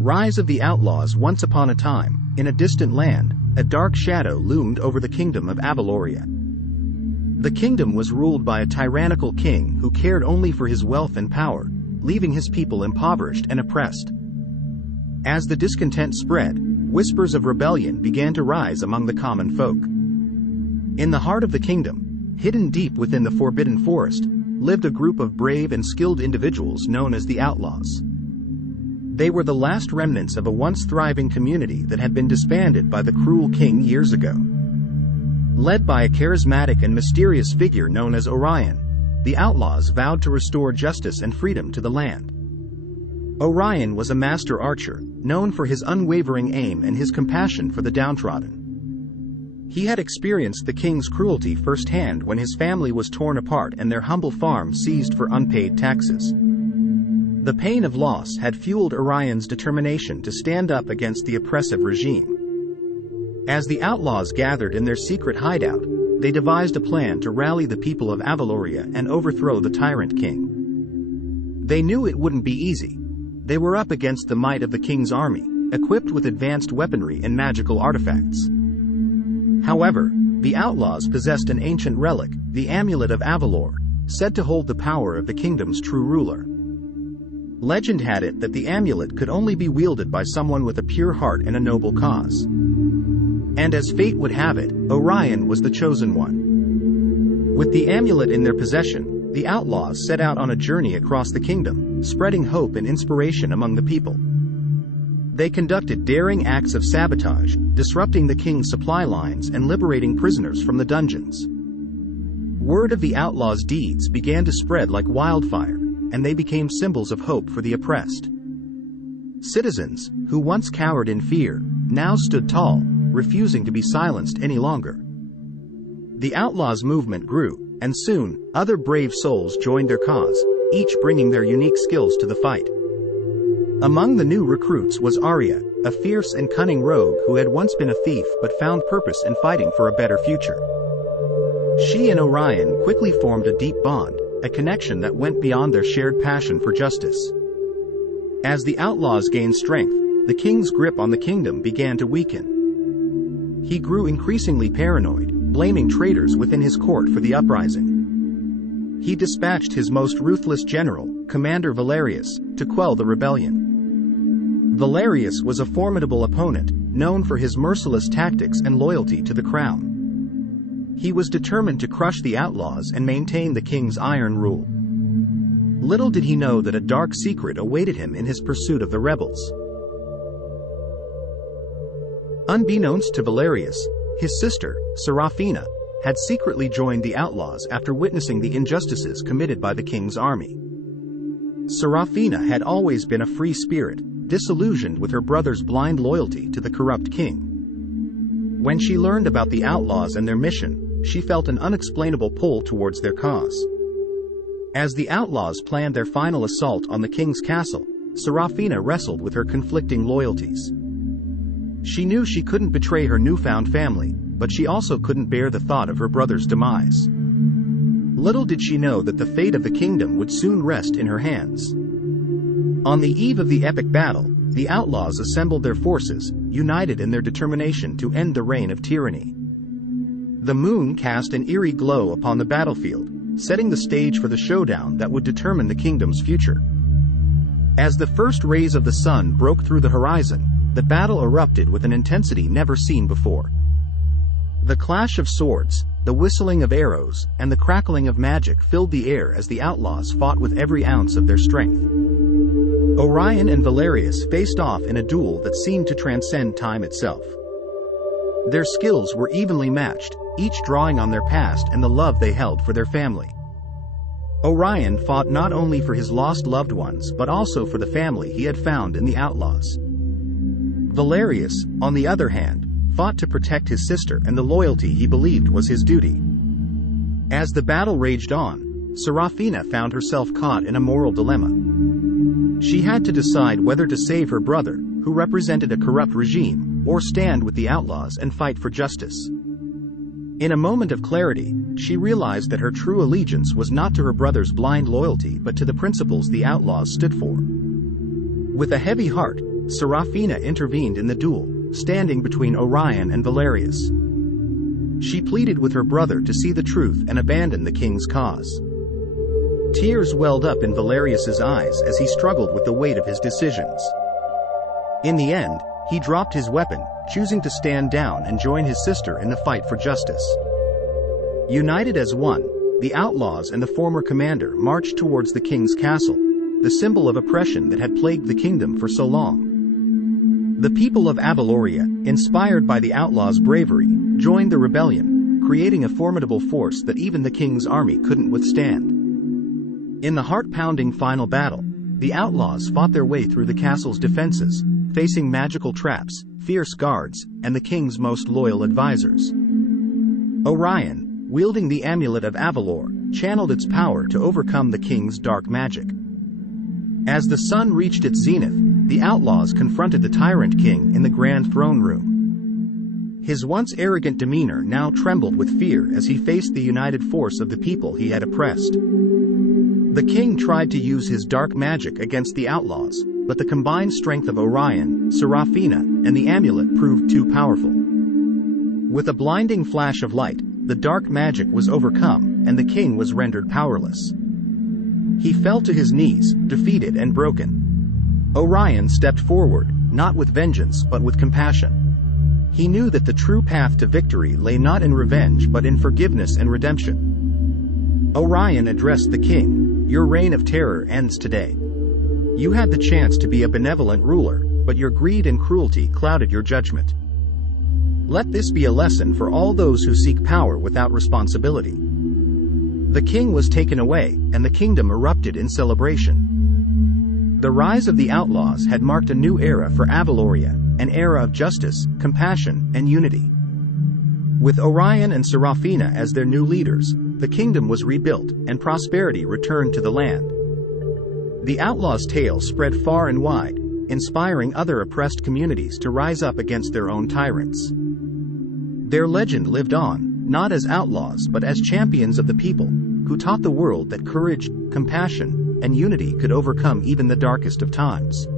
Rise of the Outlaws. Once upon a time, in a distant land, a dark shadow loomed over the kingdom of Avaloria. The kingdom was ruled by a tyrannical king who cared only for his wealth and power, leaving his people impoverished and oppressed. As the discontent spread, whispers of rebellion began to rise among the common folk. In the heart of the kingdom, hidden deep within the forbidden forest, lived a group of brave and skilled individuals known as the Outlaws. They were the last remnants of a once thriving community that had been disbanded by the cruel king years ago. Led by a charismatic and mysterious figure known as Orion, the Outlaws vowed to restore justice and freedom to the land. Orion was a master archer, known for his unwavering aim and his compassion for the downtrodden. He had experienced the king's cruelty firsthand when his family was torn apart and their humble farm seized for unpaid taxes. The pain of loss had fueled Orion's determination to stand up against the oppressive regime. As the Outlaws gathered in their secret hideout, they devised a plan to rally the people of Avaloria and overthrow the tyrant king. They knew it wouldn't be easy. They were up against the might of the king's army, equipped with advanced weaponry and magical artifacts. However, the Outlaws possessed an ancient relic, the Amulet of Avalor, said to hold the power of the kingdom's true ruler. Legend had it that the amulet could only be wielded by someone with a pure heart and a noble cause. And as fate would have it, Orion was the chosen one. With the amulet in their possession, the Outlaws set out on a journey across the kingdom, spreading hope and inspiration among the people. They conducted daring acts of sabotage, disrupting the king's supply lines and liberating prisoners from the dungeons. Word of the Outlaws' deeds began to spread like wildfire, and they became symbols of hope for the oppressed. Citizens, who once cowered in fear, now stood tall, refusing to be silenced any longer. The Outlaws' movement grew, and soon, other brave souls joined their cause, each bringing their unique skills to the fight. Among the new recruits was Arya, a fierce and cunning rogue who had once been a thief but found purpose in fighting for a better future. She and Orion quickly formed a deep bond, a connection that went beyond their shared passion for justice. As the Outlaws gained strength, the king's grip on the kingdom began to weaken. He grew increasingly paranoid, blaming traitors within his court for the uprising. He dispatched his most ruthless general, Commander Valerius, to quell the rebellion. Valerius was a formidable opponent, known for his merciless tactics and loyalty to the crown. He was determined to crush the Outlaws and maintain the king's iron rule. Little did he know that a dark secret awaited him in his pursuit of the rebels. Unbeknownst to Valerius, his sister, Seraphina, had secretly joined the Outlaws after witnessing the injustices committed by the king's army. Seraphina had always been a free spirit, disillusioned with her brother's blind loyalty to the corrupt king. When she learned about the Outlaws and their mission, she felt an unexplainable pull towards their cause. As the Outlaws planned their final assault on the king's castle, Seraphina wrestled with her conflicting loyalties. She knew she couldn't betray her newfound family, but she also couldn't bear the thought of her brother's demise. Little did she know that the fate of the kingdom would soon rest in her hands. On the eve of the epic battle, the Outlaws assembled their forces, united in their determination to end the reign of tyranny. The moon cast an eerie glow upon the battlefield, setting the stage for the showdown that would determine the kingdom's future. As the first rays of the sun broke through the horizon, the battle erupted with an intensity never seen before. The clash of swords, the whistling of arrows, and the crackling of magic filled the air as the Outlaws fought with every ounce of their strength. Orion and Valerius faced off in a duel that seemed to transcend time itself. Their skills were evenly matched, each drawing on their past and the love they held for their family. Orion fought not only for his lost loved ones but also for the family he had found in the Outlaws. Valerius, on the other hand, fought to protect his sister and the loyalty he believed was his duty. As the battle raged on, Seraphina found herself caught in a moral dilemma. She had to decide whether to save her brother, who represented a corrupt regime, or stand with the Outlaws and fight for justice. In a moment of clarity, she realized that her true allegiance was not to her brother's blind loyalty but to the principles the Outlaws stood for. With a heavy heart, Serafina intervened in the duel, standing between Orion and Valerius. She pleaded with her brother to see the truth and abandon the king's cause. Tears welled up in Valerius's eyes as he struggled with the weight of his decisions. In the end, he dropped his weapon, choosing to stand down and join his sister in the fight for justice. United as one, the outlaws and the former commander marched towards the king's castle, the symbol of oppression that had plagued the kingdom for so long. The people of Abaloria, inspired by the outlaws' bravery, joined the rebellion, creating a formidable force that even the king's army couldn't withstand. In the heart-pounding final battle, the outlaws fought their way through the castle's defenses, facing magical traps, fierce guards, and the king's most loyal advisors. Orion, wielding the amulet of Avalor, channeled its power to overcome the king's dark magic. As the sun reached its zenith, the outlaws confronted the tyrant king in the grand throne room. His once arrogant demeanor now trembled with fear as he faced the united force of the people he had oppressed. The king tried to use his dark magic against the outlaws, but the combined strength of Orion, Serafina, and the amulet proved too powerful. With a blinding flash of light, the dark magic was overcome, and the king was rendered powerless. He fell to his knees, defeated and broken. Orion stepped forward, not with vengeance but with compassion. He knew that the true path to victory lay not in revenge but in forgiveness and redemption. Orion addressed the king, "Your reign of terror ends today. You had the chance to be a benevolent ruler, but your greed and cruelty clouded your judgment. Let this be a lesson for all those who seek power without responsibility." The king was taken away, and the kingdom erupted in celebration. The rise of the outlaws had marked a new era for Avaloria, an era of justice, compassion, and unity. With Orion and Serafina as their new leaders, the kingdom was rebuilt, and prosperity returned to the land. The outlaws' tale spread far and wide, inspiring other oppressed communities to rise up against their own tyrants. Their legend lived on, not as outlaws but as champions of the people, who taught the world that courage, compassion, and unity could overcome even the darkest of times.